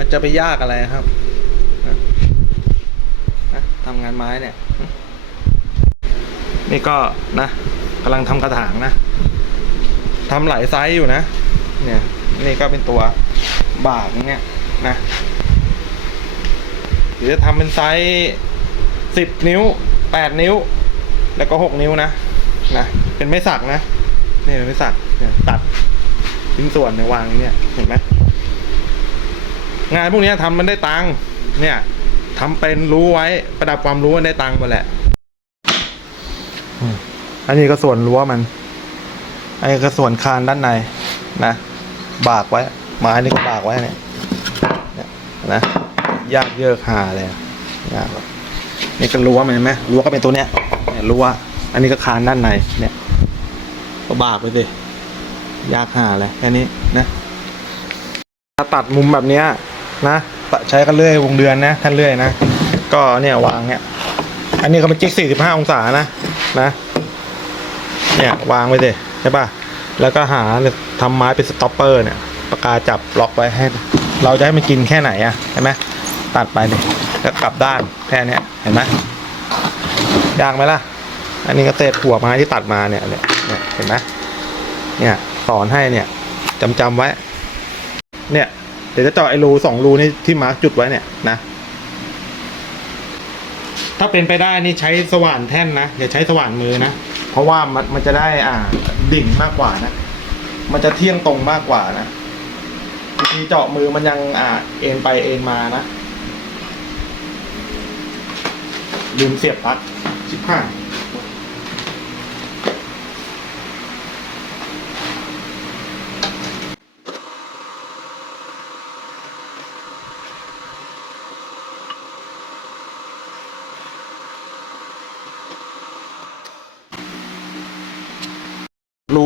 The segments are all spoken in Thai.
ันจะไปยากอะไรครับนะทำงานไม้เนี่ย นี่ก็นะกำลังทำกระถางนะทำหลายไซส์อยู่นะ เนี่ย นี่ก็เป็นตัวบากเนี่ยนะหรือจะทำเป็นไซส์สิบนิ้วแปดนิ้ว แล้วก็หกนิ้วนะนะเป็นไม้สักนะนี่เป็นไม้สักเนี่ยตัดชิ้นส่วนในวางเนี่ยเห็นไหม งานพวกนี้ยทำมันได้ตังค์เนี่ยทำเป็นรู้ไว้ประดับความรู้มันได้ตังค์หมดแหละอันนี้ก็ส่วนรั้วมันอันนี้ก็ส่วนคานด้านในนะบากไว้ไม้นี่ก็บากไว้เนี่ยนะยากเยอะหาเลยยากนี่ก็รั้วมันเห็นไหมรั้วก็เป็นตัวเนี้ยเนี่ยรั้วอันนี้ก็คานด้านในเนี่ย ก็บากไปสิยากหาเลยแค่นี้นะถ้าตัดมุมแบบเนี้ย นะใช้กันเลื่อยวงเดือนนะท่านเลื่อยนะ ก็เนี่ยวางเนี่ยอันนี้เขาเป็นจิ๊ก45 องศานะนะ เนี่ยวางไว้สิใช่ป่ะแล้วก็หาทำไม้เป็นสต็อปเปอร์เนี่ยปากกาจับล็อกไว้ให้ เราจะให้มันกินแค่ไหนอะเห็นไหมตัดไปเนี่ยแล้วกลับด้านแค่นี้เห็นไหมยากไหมล่ะ อันนี้ก็เศษหัวไม้ที่ตัดมาเนี่ยเนี่ยเนี่ยเห็นไหมเนี่ยสอนให้เนี่ยจำจำไว้ เนี่ย เดี๋ยวจะเจาะไอ้รูสองรูนี่ที่มาร์กจุดไว้เนี่ยนะ ถ้าเป็นไปได้นี่ใช้สว่านแท่นนะอย่าใช้สว่านมือนะ เพราะว่ามันมันจะได้อ่าดิ่งมากกว่านะ มันจะเที่ยงตรงมากกว่านะทีเจาะมือมันยังอ่าเอ็นไปเอ็นมานะลืมเสียบปลั๊กชิบห้าย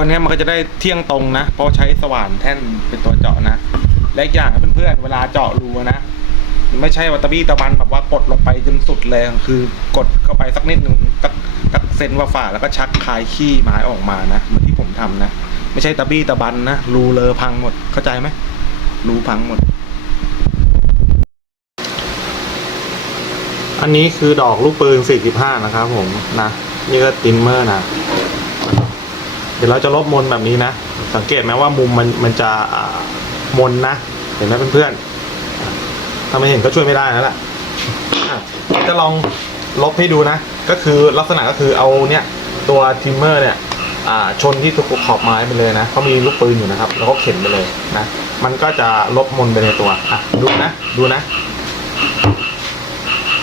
อันเนี้ยมันก็จะได้เที่ยงตรงนะเพราะใช้สว่านแท่นเป็นตัวเจาะนะและอีกอย่างนเพื่อนๆเวลาเจาะรูนะไม่ใช่วัตบี้ตะบันแบบว่ากดลงไปจนสุดเลยคือกดเข้าไปสักนิดหนึ่งสักสักเซนว่าฝ่าแล้วก็ชักคายขี้ไม้ออกมานะเหมือนที่ผมทำนะไม่ใช่ตะบี้ตะบันนะรูเลอพังหมดเข้าใจไหมรูพังหมด อันนี้คือดอกลูกปืน45นะครับผมนะนี่ก็ติมเมอร์นะ เดี๋ยวเราจะลบมนแบบนี้นะ สังเกตไหมว่ามุมมันมันจะมนนะ เห็นไหมเพื่อนๆถ้าไม่เห็นก็ช่วยไม่ได้แล้วล่ะอะจะลองลบให้ดูนะ ก็คือลักษณะก็คือเอาเนี่ยตัวทิมเมอร์เนี่ยชนที่ทุกขอบไม้ไปเลยนะเขามีลูกปืนอยู่นะครับ แล้วก็เข็นไปเลยนะ มันก็จะลบมนไปในตัวอะดูนะ ดูนะ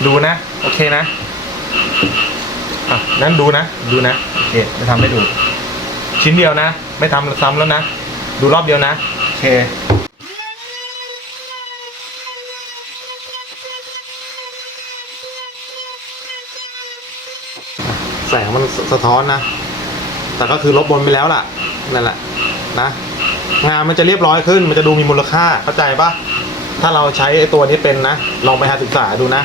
ดูนะ โอเคนะอะนั้นดูนะ ดูนะ โอเคจะทำให้ดู ชิ้นเดียวนะ ไม่ทำซ้ำแล้วนะ ดูรอบเดียวนะ โอเคแสงมันสะท้อนนะ แต่ก็คือลบบนไปแล้วล่ะ นั่นแหละนะ งานมันจะเรียบร้อยขึ้น มันจะดูมีมูลค่า เข้าใจปะถ้าเราใช้ไอ้ตัวนี้เป็นนะ ลองไปหาศึกษาดูนะ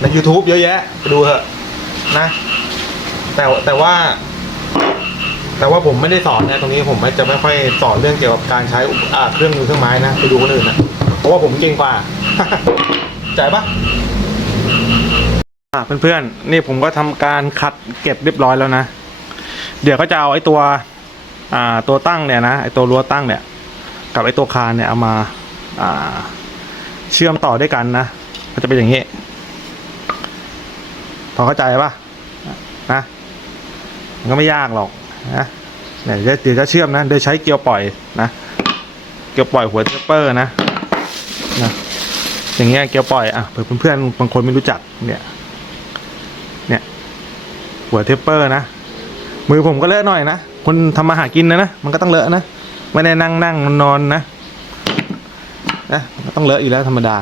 ใน YouTube เยอะแยะ ไปดูเถอะนะ แต่แต่ว่า แต่ว่าผมไม่ได้สอนนะตรงนี้ผมจะไม่ค่อยสอนเรื่องเกี่ยวกับการใช้อุปอ่าเครื่องมือเครื่องไม้นะไปดูคนอื่นนะเพราะว่าผมเก่งกว่าจปะอ่าเพื่อนๆนี่ผมก็ทำการขัดเก็บเรียบร้อยแล้วนะ เดี๋ยวก็จะเอาไอ้ตัวอ่าตัวตั้งเนี่ยนะไอ้ตัวรั้วตั้งเนี่ย กับไอ้ตัวคานเนี่ยเอามาอ่าเชื่อมต่อด้วยกันนะก็จะเป็นอย่างนี้พอเข้าใจปะนะมันก็ไม่ยากหรอก นะเนี่ยเดี๋ยวเดี๋ยวจะเชื่อมนะ โดยใช้เกลียวปล่อยนะ เกลียวปล่อยหัวเทปเปอร์นะนะอย่างเงี้ยเกลียวปล่อยอะเผื่อเพื่อนๆบางคนไม่รู้จักเนี่ย เนี่ย หัวเทปเปอร์นะ มือผมก็เลอะหน่อยนะคนทำมาหากินนะนะมันก็ต้องเลอะนะไม่ได้นั่งนั่งนอนนะนะมันก็ต้องเลอะอยู่แล้วธรรมดา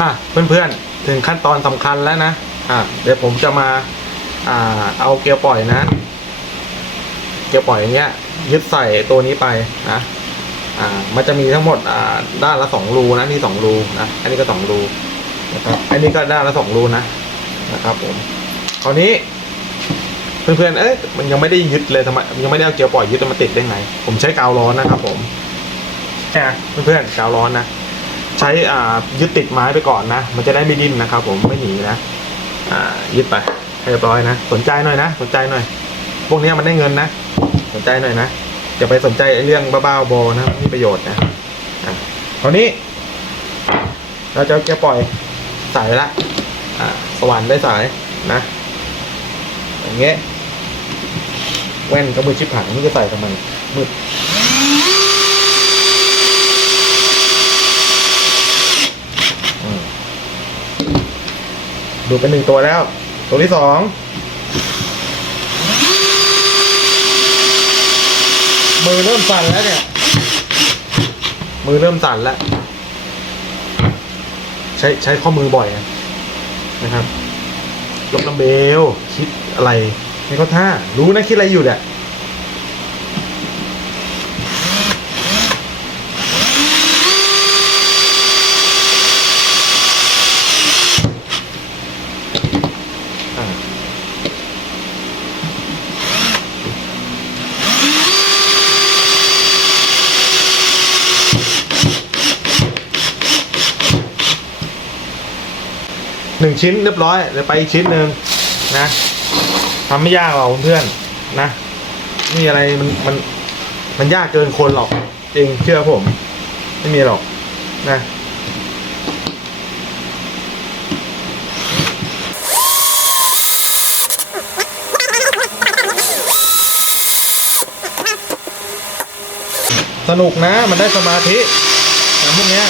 อะเพื่อนๆถึงขั้นตอนสำคัญแล้วนะอะเดี๋ยวผมจะมาอ่าเอาเกลียวปล่อยนะ กลียวปล่อยอย่างเงี้ยยึดใส่ตัวนี้ไปนะอ่ามันจะมีทั้งหมดอ่าด้านละสองรูนะนี่สองรูนะอันนี้ก็สองรูนะครับอันนี้ก็ด้านละสองรูนะนะครับผมคราวนี้เพื่อนๆ เอ๊ะมันยังไม่ได้ยึดเลยทำไมยังไม่ได้เอาเกลียวปล่อยยึดแล้วมาติดได้ไง ผมใช้กาวร้อนนะครับผมเนี่ยเพื่อนๆกาวร้อนนะ ใช้อ่ายึดติดไม้ไปก่อนนะ มันจะได้ไม่ดิ้นนะครับผมไม่หนีนะ อ่ายึดไปให้เรียบร้อยนะ สนใจหน่อยนะ สนใจหน่อย พวกเนี้ยมันได้เงินนะ สนใจหน่อยนะอย่าไปสนใจไอ้เรื่องบ้าๆบอนะไม่มีประโยชน์นะอะคราวนี้ เราจะจะปล่อยสายละอ่าสว่านได้สายนะอย่างเงี้ยแว่นก็มือชิบหายนี่ก็ใส่กับมันมืดดูเป็นหนึ่งตัวแล้ว ตัวที่สอง มือเริ่มสั่นแล้วเนี่ย มือเริ่มสั่นแล้ว ใช้ใช้ข้อมือบ่อยนะครับลบน้ำเบล คิดอะไรให้เขาท่ารู้นะคิดอะไรอยู่เนี่ย นึ่งชิ้นเรียบร้อยเดี๋ยวไปอีกชิ้นหนึ่งนะทำไม่ยากหรอกเพื่อนๆนะไม่มีอะไรมันมันมันยากเกินคนหรอก จริงเชื่อผม ไม่มีหรอกนะสนุกนะมันได้สมาธินะพวกเนี้ย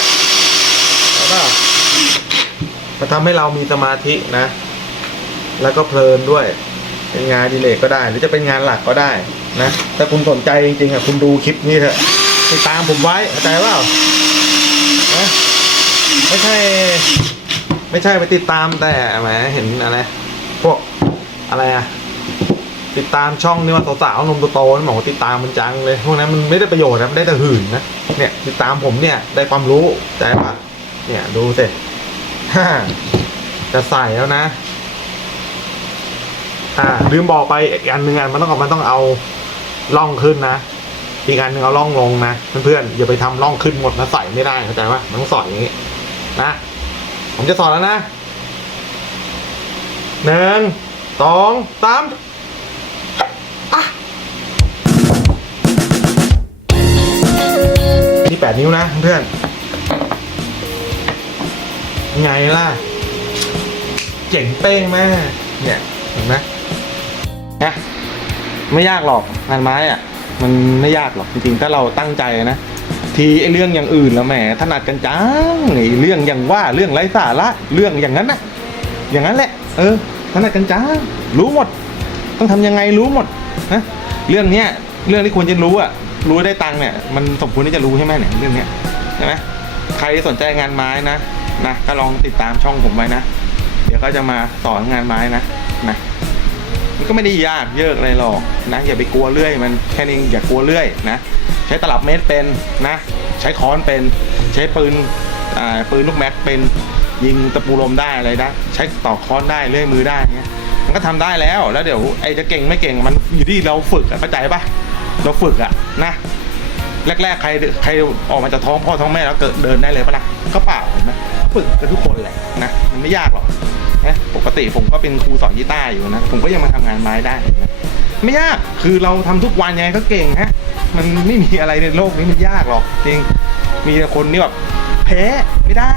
มันทำให้เรามีสมาธินะ แล้วก็เพลินด้วย เป็นงานดีเลกก็ได้ หรือจะเป็นงานหลักก็ได้นะถ้าคุณสนใจจริงๆอะคุณดูคลิปนี้เถอะติดตามผมไว้เข้าใจเปล่านะไม่ใช่ ไม่ใช่ไปติดตามแต่แหมเห็นอะไรพวกอะไรอะติดตามช่องนี่ว่าสาวๆนมโตๆนี่บอกว่าติดตามมันจังเลยพวกนั้นมันไม่ได้ประโยชน์นะมันได้แต่หื่นนะเนี่ยติดตามผมเนี่ยได้ความรู้ใจปะเนี่ยดูสิ จะใส่แล้วนะ อ่า ลืมบอกไปอีกอันหนึ่งอันมันต้องมันต้องเอาล่องขึ้นนะ อีกอันหนึ่งเอาล่องลงนะเพื่อนๆอย่าไปทำล่องขึ้นหมดนะใส่ไม่ได้เข้าใจปะมันต้องสอดอย่างนี้นะผมจะสอนแล้วนะหนึ่งสองสามอะนี่แปดนิ้วนะเพื่อน ไงล่ะ เจ๋งเป้งมาก เนี่ยเห็นไหมนะไม่ยากหรอกงานไม้อะมันไม่ยากหรอกจริงๆ ถ้าเราตั้งใจนะ ทีไอ้เรื่องอย่างอื่นแล้วแหมถนัดกันจังไอ้เรื่องอย่างว่าเรื่องไร้สาระเรื่องอย่างนั้นนะอย่างนั้นแหละ เออถนัดกันจังรู้หมด ต้องทำยังไงรู้หมดนะเรื่องเนี้ยเรื่องที่ควรจะรู้อะรู้ได้ตังค์เนี่ยมันสมควรที่จะรู้ใช่ไหมเนี่ยเรื่องเนี้ยใช่ไหมใครสนใจงานไม้นะ นะก็ลองติดตามช่องผมไว้นะ เดี๋ยวก็จะมาสอนงานไม้นะนะมันก็ไม่ได้ยากเยอะอะไรหรอกนะอย่าไปกลัวเลื่อย มันแค่นี้อย่ากลัวเลื่อยนะใช้ตลับเมตรเป็นนะ ใช้ค้อนเป็น ใช้ปืนปืนลูกแม็กเป็นยิงตะปูลมได้อะไรได้ใช้ต่อค้อนได้เลื่อยมือได้เงี้ยมันก็ทำได้แล้วแล้วเดี๋ยวไอ้จะเก่งไม่เก่งมันอยู่ที่เราฝึกเข้าใจปะเราฝึกอะนะ แรกๆใครใครออกมาจากท้องพ่อท้องแม่แล้วเกิดเดินได้เลยปะล่ะก็เปล่าเห็นไหมฝึกกันทุกคนแหละนะมันไม่ยากหรอกนะปกติผมก็เป็นครูสอนกีตาร์อยู่นะผมก็ยังมาทำงานไม้ได้เห็นไหมไม่ยากคือเราทำทุกวันยังไงก็เก่งฮะมันไม่มีอะไรในโลกนี้มันยากหรอกจริงมีแต่คนที่แบบแพ้ไม่ได้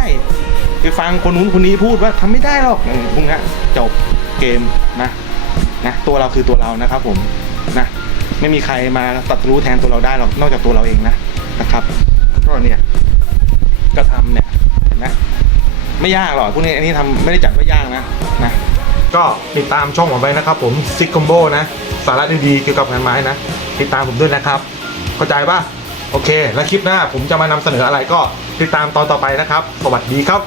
ไปฟังคนนู้นคนนี้พูดว่าทำไม่ได้หรอกอืมพวกนี้จบเกมนะนะตัวเราคือตัวเรานะครับผมนะ ไม่มีใครมาตัดรู้แทนตัวเราได้หรอกนอกจากตัวเราเองนะนะครับ ก็เนี่ยก็ทำเนี่ยเห็นไหมไม่ยากหรอกพวกนี้อันนี้ทำไม่ได้จัดว่ายากนะนะก็ติดตามช่องผมไว้นะครับ ผมซิกคอมโบนะ สาระดีๆเกี่ยวกับงานไม้นะ ติดตามผมด้วยนะครับ เข้าใจป่ะโอเค แล้วคลิปหน้าผมจะมานำเสนออะไรก็ติดตามตอนต่อไปนะครับ สวัสดีครับ